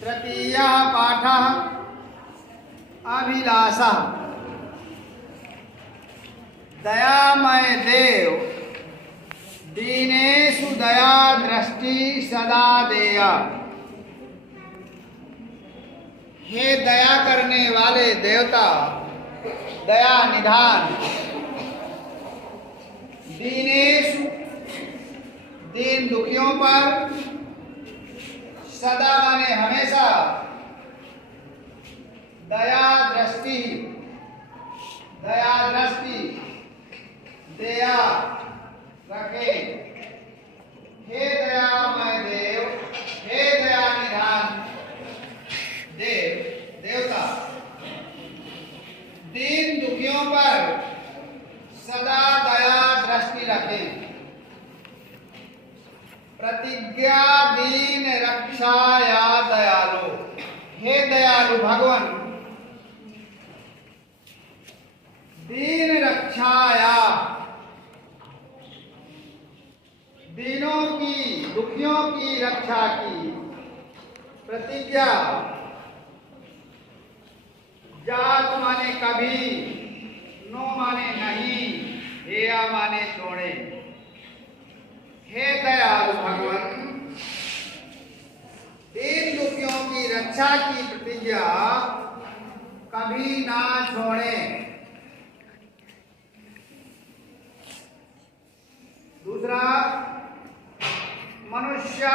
तृतीयः पाठः अभिलाषः। दयामय देव दीनेषु दया दृष्टि सदा देय। हे दया करने वाले देवता, दया निधान। दीनेषु दीन दुखियों पर, सदा माने हमेशा, दया दृष्टि दया रखे। हे दयामय देव, हे दया निधान देवता, दीन दुखियों पर सदा दया दृष्टि रखें। प्रतिज्ञा दीन रक्षाया दयालु। हे दयालु भगवान, दीन रक्षाया, दीनों की दुखियों की रक्षा की। प्रतिज्ञा जात माने कभी, नो माने नहीं, हेया माने छोड़े। हे दयालु भगवान, दीन दुखियों की रक्षा की प्रतिज्ञा कभी ना छोड़े। दूसरा, मनुष्य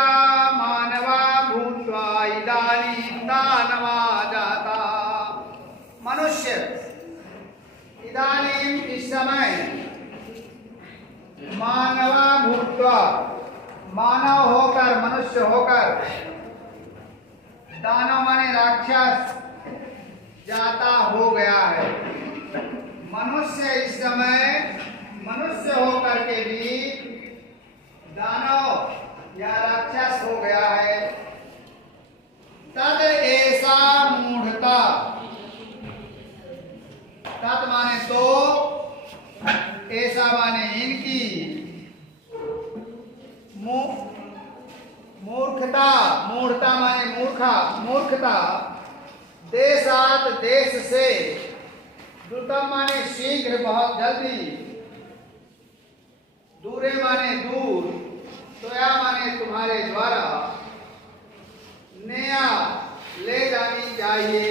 मानवा भूत्वा इदानीं दानवा जाता। मनुष्य इदानीं इस समय, मानवा भूत्वा मानव होकर, मनुष्य होकर, दानव माने राक्षस, जाता हो गया है। मनुष्य इस समय मनुष्य होकर के भी दानव या राक्षस हो गया है। तद ऐसा मूढ़ता, तद माने तो, ऐसा माने इनकी, मूर्खता, मूढ़ता माने मूर्खता। देशात देश से, द्रुतम माने शीघ्र, बहुत जल्दी। दूरे माने दूर, सोया माने तुम्हारे द्वारा, नया ले जानी चाहिए।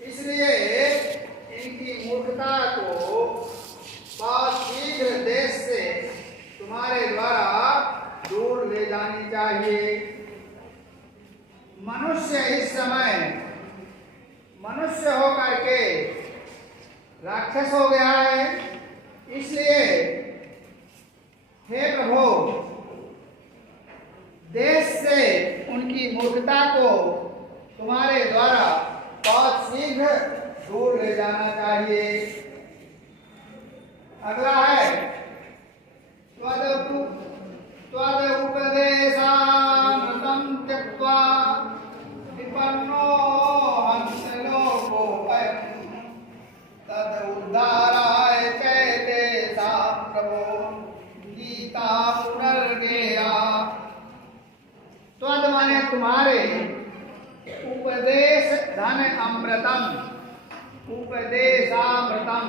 इसलिए इनकी मूर्खता को बहुत शीघ्र देश से तुम्हारे द्वारा दूर ले जानी चाहिए। मनुष्य इस समय मनुष्य होकर के राक्षस हो गया है। इसलिए हे प्रभु, देश से उनकी मूर्खता को तुम्हारे द्वारा बहुत शीघ्र दूर ले जाना चाहिए। अगला है त्वदुपदेशामृतं त्यक्त्वा विपन्नो हंसलोको अयं तदुद्धाराय चैतेषां प्रभो गीता पुनर्गेया। त्वद माने तुम्हारे, उपदेश धन अमृतम, उपदेशामृतम,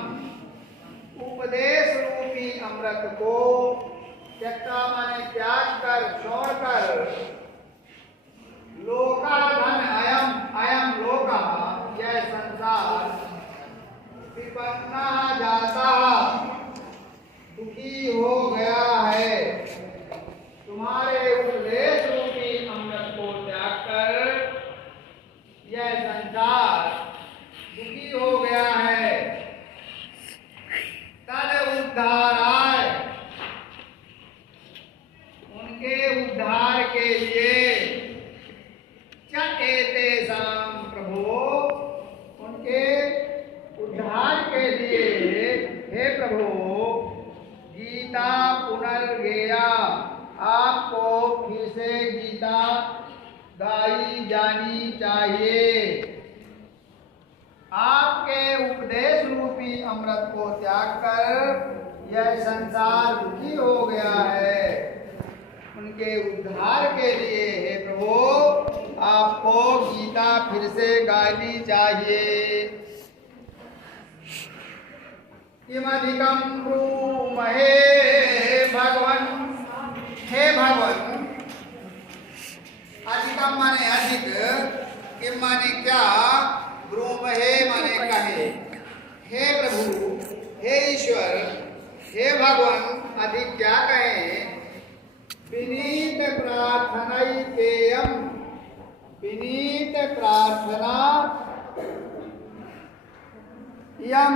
उपदेश रूपी अमृत को त्यक्ता माने त्याग कर, छोड़कर, लोका धन अयम, अयम लोका, यह संसार, विपन्ना जाता, दुखी हो गया है। तुम्हारे उपदेश रूपी अमृत को त्याग कर यह संसार दुखी हो गया है। तद उद्धाराय, उनके उद्धार के लिए, चेतेषां प्रभो, उनके उद्धार के लिए, हे प्रभु, गीता पुनर्गेया, आपको फिर से गीता गाई जानी चाहिए। आपके उपदेश रूपी अमृत को त्याग कर यह संसार दुखी हो गया है। उनके इनके उद्धार के लिए हे प्रभु आपको गीता फिर से गानी चाहिए। किमधिकं ब्रूमहे भगवन, हे भगवन। अधिकम माने अधिक, किम माने क्या, ब्रूमहे माने कहे। हे प्रभु, हे ईश्वर, हे भगवान, अधिक क्या कहें। विनीत प्रार्थनैकेयम्, विनीत प्रार्थना यम,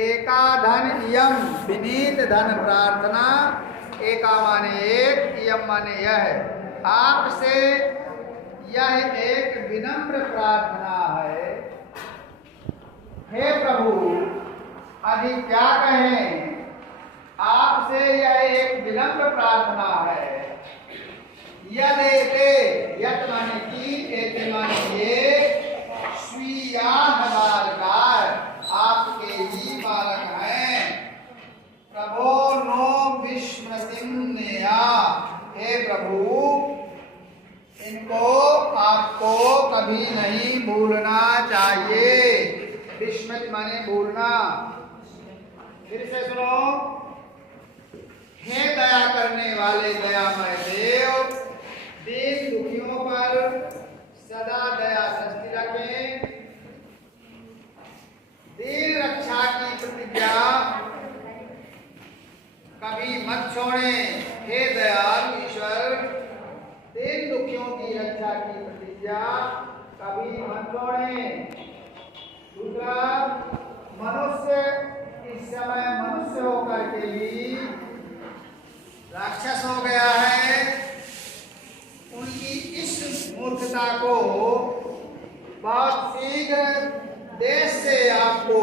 एका धन यम, विनीत धन प्रार्थना, एका माने एक, यम माने यह। आपसे यह एक विनम्र प्रार्थना है। हे प्रभु, अधिक क्या कहें, आपसे यह एक विनम्र प्रार्थना है। यदेते, यत माने की, एते माने ये, स्वीया बालकार, आपके ही बालक हैं। प्रभो नो विस्मृतिन्नेया, हे प्रभु इनको आपको कभी नहीं भूलना चाहिए। विस्मृति माने भूलना। फिर से सुनो। हे दया करने वाले दयामय देव, दीन दुखियों पर सदा दया दृष्टि रखें। दीन रक्षा की प्रतिज्ञा कभी मत छोड़ें। हे दयालु ईश्वर, दीन दुखियों की रक्षा की प्रतिज्ञा कभी मत छोड़ें। दूसरा, मनुष्य इस समय मनुष्य होकर के भी राक्षस हो गया है। उनकी इस मूर्खता को बहुत शीघ्र देश से आपको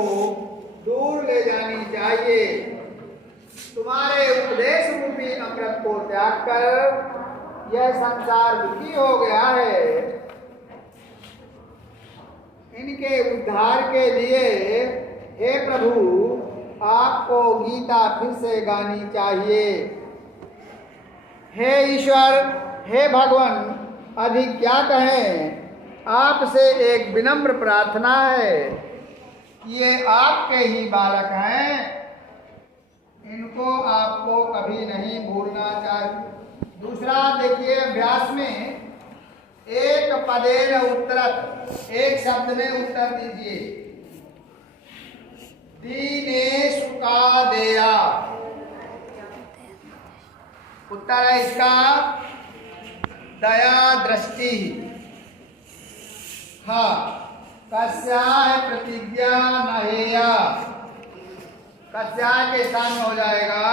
दूर ले जानी चाहिए। तुम्हारे उपदेश रूपी अमृत को त्याग कर यह संसार दुखी हो गया है। इनके उद्धार के लिए हे प्रभु आपको गीता फिर से गानी चाहिए। हे ईश्वर, हे भगवान, अधिक क्या कहें, आपसे एक विनम्र प्रार्थना है। ये आपके ही बालक हैं, इनको आपको कभी नहीं भूलना चाहिए। दूसरा देखिए अभ्यास में, एक पदेन उत्तरत, एक शब्द में उत्तर दीजिए। दीनेषु का देया, उत्तर है इसका दया दृष्टि। हाँ, कस्याः प्रतिज्ञा नहेया, कस्याः के स्थान में हो जाएगा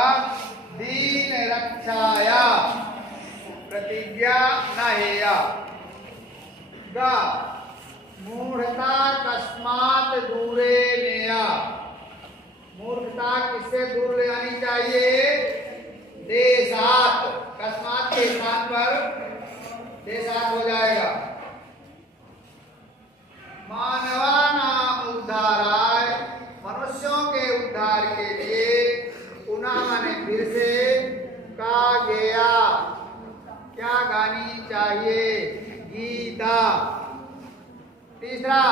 दीन रक्षाया प्रतिज्ञा नहेया। गा, मूढ़ता कस्मात् दूरे नेया, मूर्खता किससे दूर ले जानी चाहिए। देशात, कस्मात् के स्थान पर देशात हो जाएगा। मानवानां उद्धाराय, मनुष्यों के उद्धार के लिए, पुनः माने फिर से, का गेया क्या गानी चाहिए, गीता। तीसरा,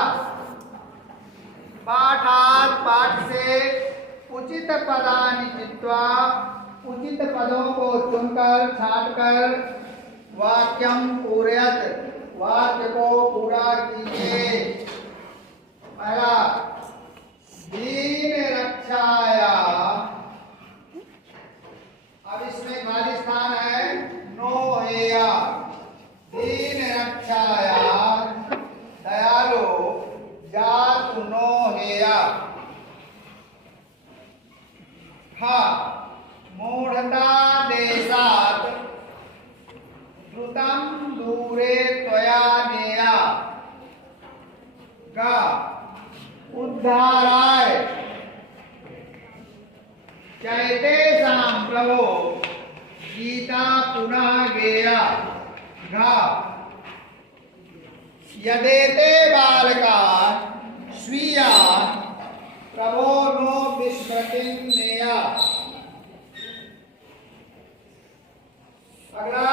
पाठात, पाठ से, उचित पदानि चित्वा, उचित पदों को चुनकर छांटकर, वाक्यम पूरयत, वाक्य को पूरा कीजिए। पहला, दीन रक्षाया, अब इसमें खाली स्थान है नो हेया। दीन रक्षाया, दयालु, जातु नो हेया। हाँ, मूढ़ता देशात, द्रुतं दूरे त्वया नेया। गा, उद्धाराय, चैतेषां प्रभो गीता पुनः गेया। घा, यदेते बालका स्वीया प्रभो नो विस्मृतिन्नेया। अगला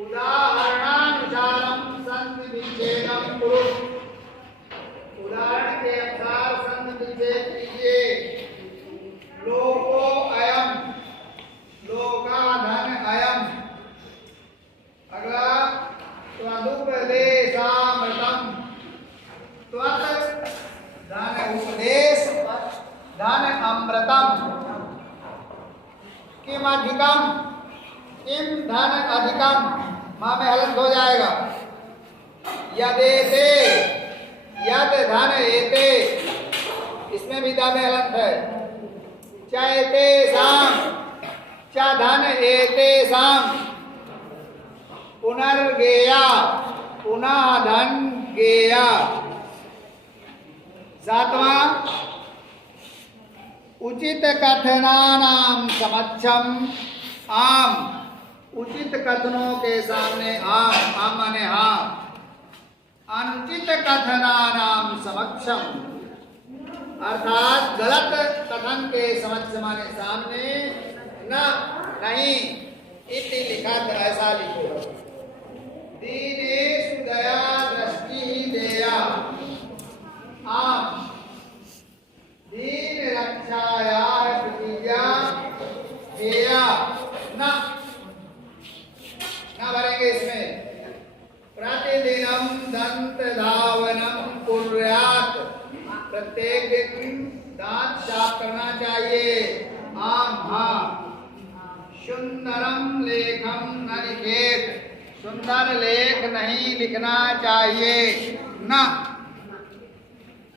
उदाहरणानुसारम संधि विच्छेदम कुरु। उदाहरण के अनुसार संधि विच्छेद कीजिए। लोको अयम, लोका धन अयम। अगला त्वदुपदेशामृतम, त्वत् धन उपदेश धन अमृतम। किम अधिकम, किम धन अधिकम, माँ में हलंत हो जाएगा। यदेते, यद धन एते, इसमें भी दा में हलंत है। चैते साम, च धन एते साम। पुनर्गेया, पुनः धन गेया। सातवां उचित कथनानाम समक्षम आम। उचित कथनों के सामने आम, आम माने हाँ। अनुचित कथनानाम समक्षम, अर्थात गलत कथन के समक्ष माने सामने न, नहीं। इति लिखा था, ऐसा लिखो। दीनेषु दया दृष्टि देया। आम दीन रक्षाया प्रतिज्ञा देया। न भरेंगे इसमें। प्रतिदिनम दंत धावनम कुर्यात्, प्रत्येक दिन दांत साफ करना चाहिए। आम हाँ। सुंदरम लेखम न लिखेत, सुंदर लेख नहीं लिखना चाहिए। न